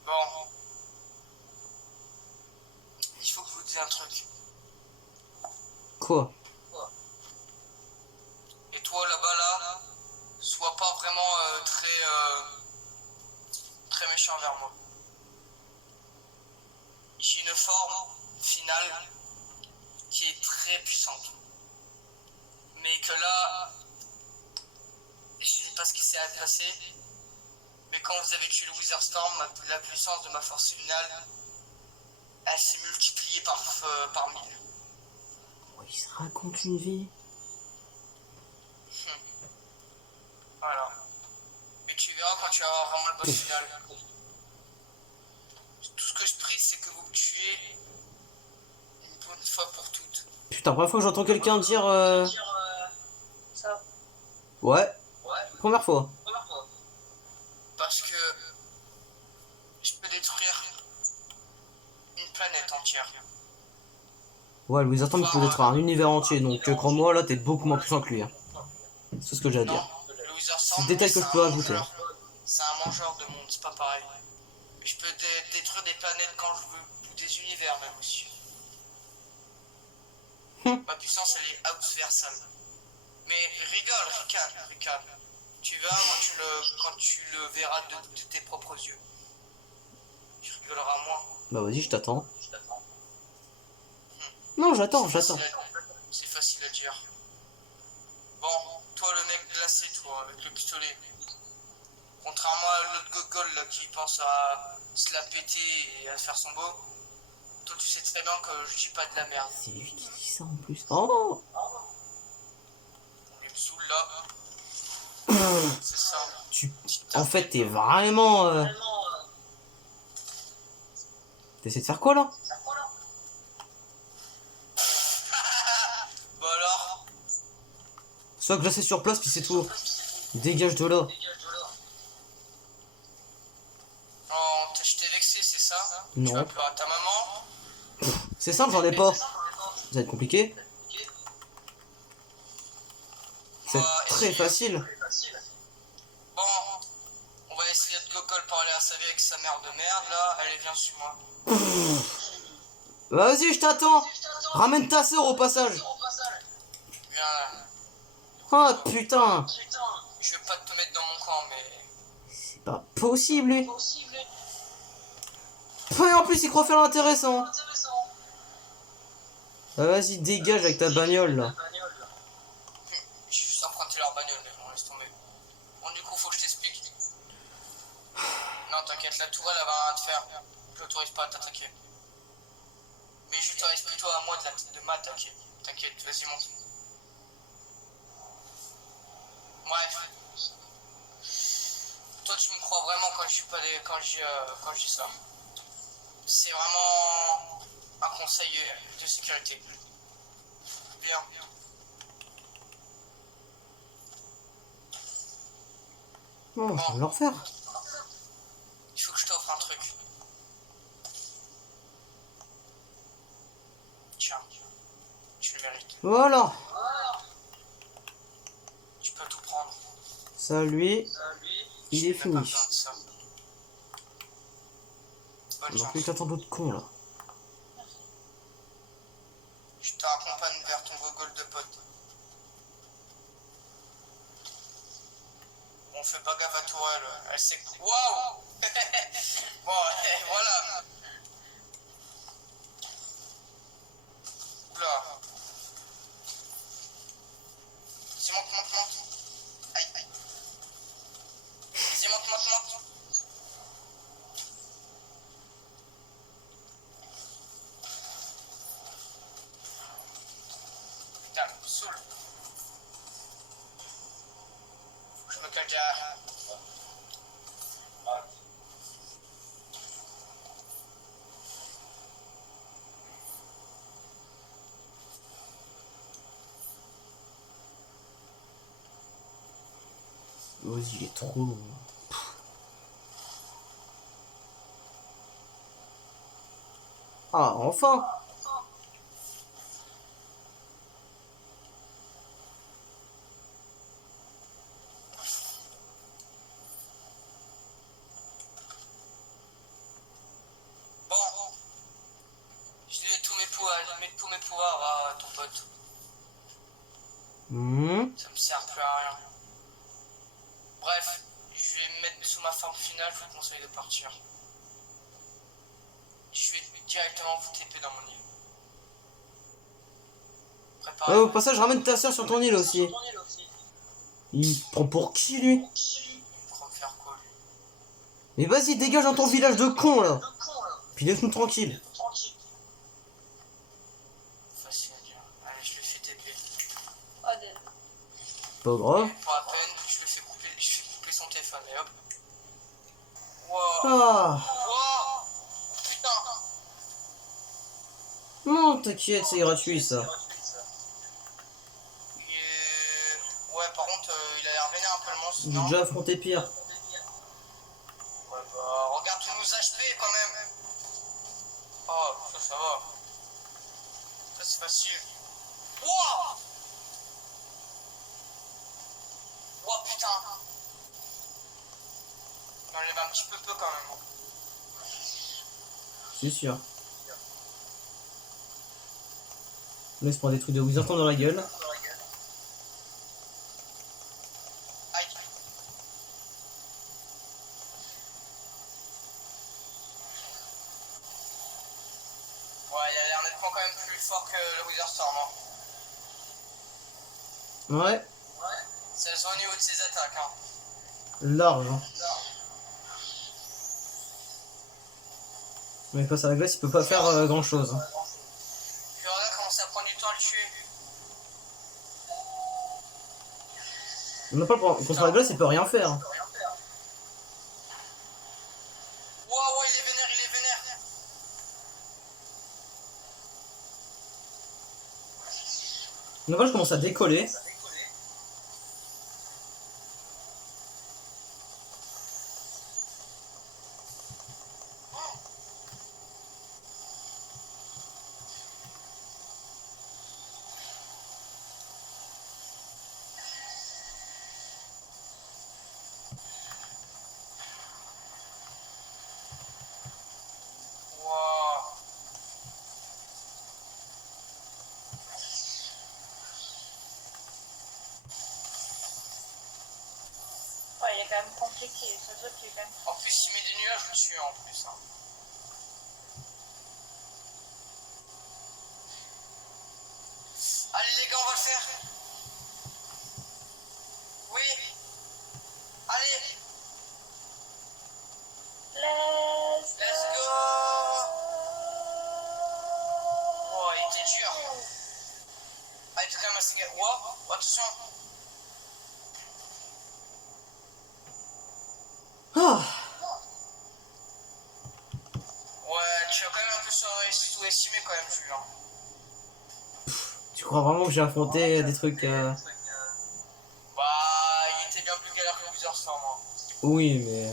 Bon. Il faut que je vous dise un truc. Quoi? Et toi là-bas là, sois pas vraiment très méchant envers moi. J'ai une forme finale qui est très puissante. Mais que là, je sais pas ce qui s'est passé, mais quand vous avez tué le Wizard Storm, la puissance de ma force finale, elle s'est multipliée par 1000. Oh, il se raconte une vie. Voilà. Mais tu verras quand tu vas avoir vraiment le boss final. Tout ce que je prie, c'est que vous me tuez une bonne fois pour toutes. Putain, première fois que j'entends quelqu'un dire Ça. ouais, première fois. Parce que je peux détruire une planète entière. Ouais, Louis Armstrong peut être un univers entier, donc crois-moi, là t'es beaucoup moins puissant que lui. Hein. C'est ce que j'ai à Non, dire. le Wizard C'est Storm, le détail que je peux ajouter. c'est un mangeur de monde, c'est pas pareil. Je peux détruire des planètes quand je veux, ou des univers même aussi. Ma puissance elle est transversale. Mais rigole, ricane. Tu verras quand tu le verras de tes propres yeux. Tu rigoleras moins. Bah vas-y, je t'attends. Non, j'attends. C'est facile à dire. Bon, toi le mec glacé, toi, avec le pistolet. Contrairement à l'autre gogol là qui pense à se la péter et à faire son beau, toi tu sais très bien que je dis pas de la merde. C'est lui qui dit ça en plus. Oh Il me saoule là. C'est ça. En fait, t'es vraiment... T'essaies de faire quoi là? Bah alors, Sois glacé sur place, puis c'est tout. Dégage de là. oh, je t'ai vexé, c'est ça? Non. Tu vas pleurer à ta maman? C'est simple, j'en ai pas. Ça va être compliqué. C'est On va très essayer. facile. Bon, on va essayer de gogol parler à sa vie avec sa mère de merde là. Allez, viens sur moi. Vas-y, je t'attends. Ramène ta sœur au passage. Viens là. Oh putain. Je vais pas te mettre dans mon camp, mais. C'est pas possible lui. Et en plus il croit faire l'intéressant. Ah, vas-y, dégage avec ta bagnole là. J'ai juste emprunté leur bagnole, mais bon, laisse tomber. Bon, du coup, faut que je t'explique. Non, t'inquiète, la tourelle, elle va rien te faire. Je l'autorise pas à t'attaquer. Mais je t'autorise plutôt à moi de m'attaquer. T'inquiète, vas-y, monte. Bref. Toi, tu me crois vraiment quand je suis pas quand je dis ça. C'est vraiment un conseil de sécurité. Bien. Oh, je vais le refaire. Il faut que je t'offre un truc. Tiens, tu le mérites. Voilà. Tu peux tout prendre. Ça lui, il est Je n'ai même pas fini. besoin de ça. Bonne On a chance. plus qu'un tant d'autres cons là. Je te raccompagne vers ton gogol de pote. On fait pas gaffe à Tourelle, elle sait que... Waouh. Bon, voilà. Oula. Vas-y, monte. Aïe. Vas-y, monte. Putain, elle me saoule. Faut que je me cale derrière. Vas-y, il est trop long. Ah, enfin! Bon, je donne tous mes pouvoirs à ton pote. Ça me sert plus à rien. Bref, je vais me mettre sous ma forme finale, je vous conseille de partir. Je vais directement vous TP dans mon île. Ouais, au passage, ramène ta soeur sur ton île aussi. Il me prend pour qui, lui? Il prend me faire quoi, lui? Mais vas-y, dégage dans ton village de con, là. Puis laisse-nous tranquille. Facile à dire. Allez, je le fais TP. Ah, dead. Pas grave. Et pour la peine, je fais couper son téléphone, et hop. Wow. Ah. Wow. Putain. Non, t'inquiète, c'est gratuit, ça. Ouais, par contre, il a l'air vénère un peu le monstre, J'ai non? déjà affronté pire. Ouais, bah, regarde tous nos HP quand même. Oh, ça va. Ça, c'est facile. Wouah! Wouah, putain. Il m'enlève un petit peu quand même. C'est sûr. Là, il se prend des trucs de Wizardton dans la gueule. Aïe. Ouais, il a l'air nettement quand même plus fort que le Wizard Storm. Hein. Ouais, Ça se voit au niveau de ses attaques. Hein. large. Hein. Mais face à la glace, il peut pas faire grand chose. Puis regarde comment ça prend du temps à le tuer. On n'a pas contre la glace, il peut rien faire. Wow, il est vénère, il est vénère. Donc là, je commence à décoller. Wow. Ouais, il est quand même compliqué. Ça se voit qu'il est quand même En plus, il met des nuages au-dessus en plus. Hein. Allez les gars, on va le faire. Oui. Allez, let's go. Oh, il était dur. Ah, il était quand même assez... Wow, attention. Ah. Ouais, tu as quand même un peu sous-estimé quand même, Julien. Tu crois vraiment que j'ai affronté des trucs Bah, il était bien plus galère que plusieurs Storm. Hein. Oui, mais...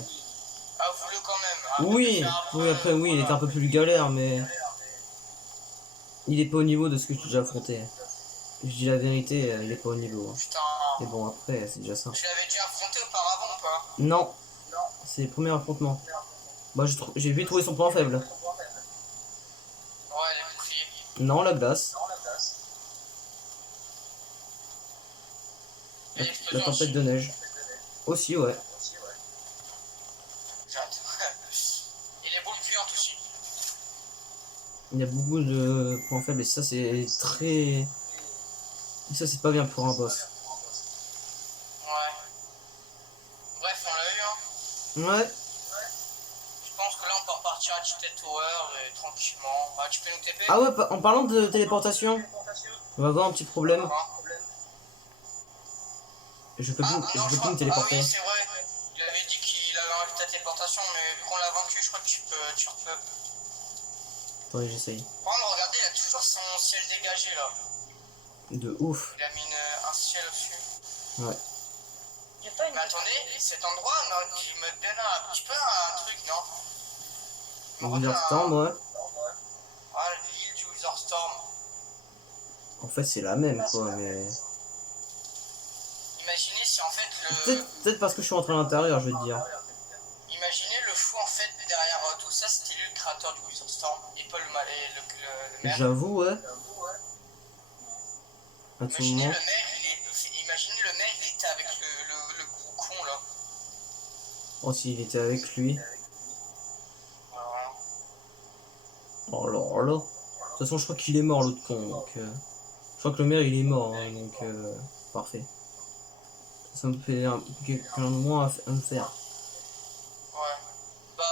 Avoue-le quand même. Hein. Oui, oui, après, oui, il était un peu plus galère, mais... Il est pas au niveau de ce que j'ai déjà affronté. Je dis la vérité, il est pas au niveau. Hein. Putain. Mais bon, après, c'est déjà ça. Tu l'avais déjà affronté auparavant ou pas? Non, c'est le premier affrontement. Bah, j'ai vite trouvé son point faible. Ouais, les boucliers. Non, la glace. Et La l'explosion tempête aussi. de neige. Aussi, ouais. J'arrête. Et les boules puantes aussi. Il y a beaucoup de points faibles et ça, c'est très... Ça, c'est pas bien pour un boss. Ouais. Bref, on l'a eu, hein. Ouais. Je pense que là, on peut repartir à Cheated Tower et tranquillement. Bah, tu peux nous TP? Ah ouais, en parlant de téléportation, on va avoir un petit problème. Quoi? Je peux plus, Ah, non, je peux plus crois... me téléporter. Ah oui, c'est vrai. Il avait dit qu'il avait enlevé ta téléportation, mais vu qu'on l'a vaincu, je crois que tu peux. Attendez, j'essaye. Par contre, regardez, il a toujours son ciel dégagé là. De ouf. Il a mis un ciel au-dessus. Ouais. J'ai pas une Mais attendez, cet endroit, non, il me donne un petit peu un truc, non? Il me redonne Wither-Storm, ouais. Ah, l'île du Witherstorm. En fait, c'est la même, quoi, mais... Imaginez si en fait Peut-être parce que je suis rentré à l'intérieur, je vais te dire. Imaginez le fou en fait derrière tout ça, c'était lui le créateur du Witherstorm et pas le maire. J'avoue, ouais. À tout Imaginez moment. le maire, imaginez le maire, il était avec le gros con là. Oh, s'il était avec lui. Voilà. Oh là là. De toute façon, je crois qu'il est mort, l'autre con, donc... Je crois que le maire, il est mort, hein, donc... Parfait. Ça me fait quelqu'un de moins à me faire. Ouais. Bah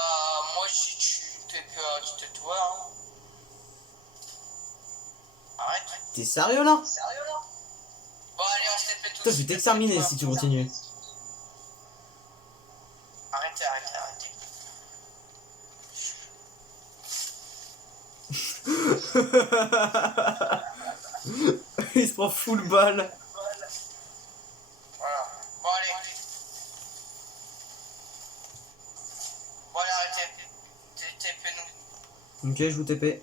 moi si tu tais-toi hein. Arrête. T'es sérieux, là? Sérieux là? Bon allez on se fait tous. Putain, je vais t'exterminer si tu continues. Arrêtez. Il se prend full balle. Voilà. Bon allez. Bon allez arrêtez. TP-nous. Ok, je vous TP.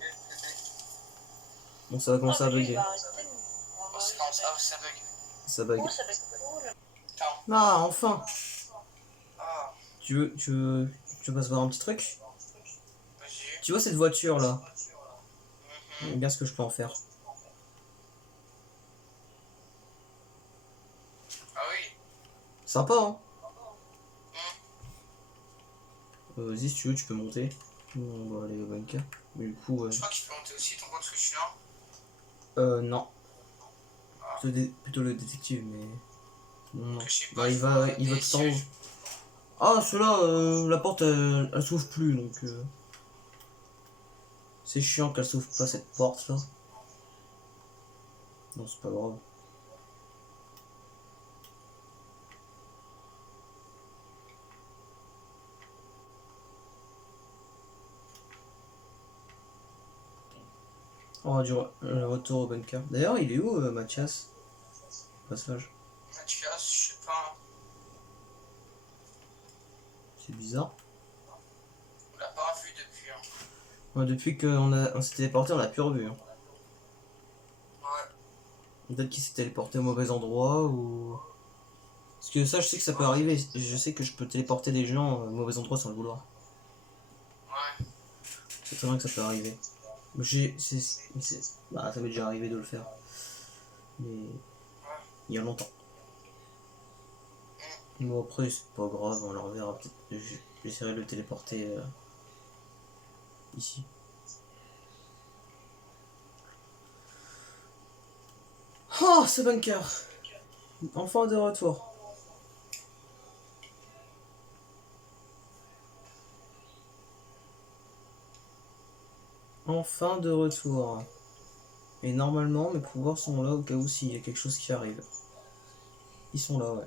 Bon, ça va commencer à bugger. Oh, c'est comme ça, ça bug. Ça bug. Oh, ça va être cool. Attends. Ah, enfin. Ah, Tu veux pas se voir un petit truc? vas-y. Tu vois cette voiture là? Mhm. Regarde ce que je peux en faire. Ah oui. Sympa, hein? Vas-y, si tu veux, tu peux monter. On va aller au bunker. Mais du coup, Je crois que tu peux monter aussi ton compte switch là. non. Plutôt le détective, mais. Non. Je sais pas, Bah, il va tout en haut. Ah, celui-là, la porte, elle s'ouvre plus, donc. C'est chiant qu'elle s'ouvre pas cette porte là. Non, c'est pas grave. On va du retour au bunker. D'ailleurs, il est où, Mathias? Passage. Mathias, je sais pas. C'est bizarre. On l'a pas vu depuis. Hein. Ouais, depuis qu'on s'est téléporté, on l'a plus revu. Hein. Ouais. Peut-être qu'il s'est téléporté au mauvais endroit ou. Parce que ça, je sais que ça peut arriver. Je sais que je peux téléporter des gens au mauvais endroit sans le vouloir. Ouais. C'est très bien que ça peut arriver. Bah, ça m'est déjà arrivé de le faire. Mais. Il y a longtemps. Bon, après, c'est pas grave, on le reverra peut-être. J'essaierai de le téléporter ici. Oh, ce bunker! Enfin de retour. Enfin de retour. Et normalement, mes pouvoirs sont là au cas où s'il y a quelque chose qui arrive. Ils sont là, ouais.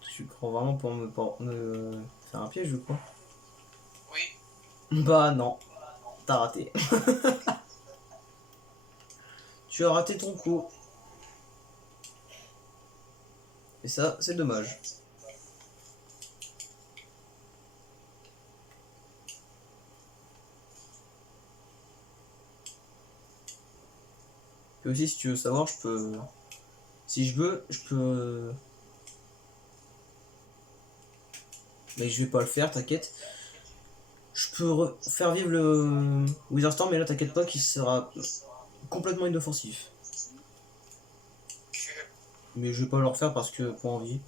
Tu crois vraiment pour me faire un piège ou quoi? Oui. Bah non, t'as raté. Tu as raté ton coup. Et ça, c'est dommage. Et aussi, si tu veux savoir, je peux... Si je veux, je peux... Mais je vais pas le faire, t'inquiète. Je peux faire vivre le Witherstorm, mais là, t'inquiète pas qu'il sera complètement inoffensif. Mais je vais pas le refaire parce que pas envie.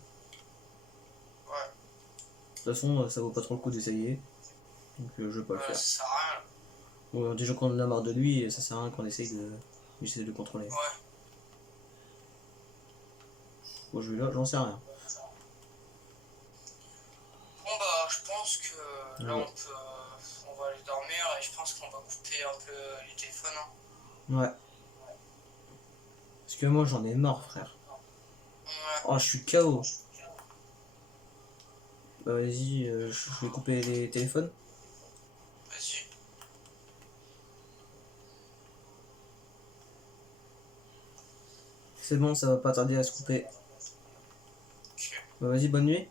Ouais. De toute façon, ça vaut pas trop le coup d'essayer. Donc je vais pas le faire. Ça sert à rien. Bon, déjà qu'on en a marre de lui, ça sert à rien qu'on essaye de le contrôler. Ouais. Bon, je vais là, j'en sais rien. Bon bah je pense que là Ouais. on va aller dormir et je pense qu'on va couper un peu les téléphones. Hein. Ouais. Parce que moi, j'en ai marre, frère. Ouais. Oh, je suis KO. Bah vas-y, je vais couper les téléphones. Vas-y. C'est bon, ça va pas tarder à se couper. Ok. Bah, vas-y, bonne nuit.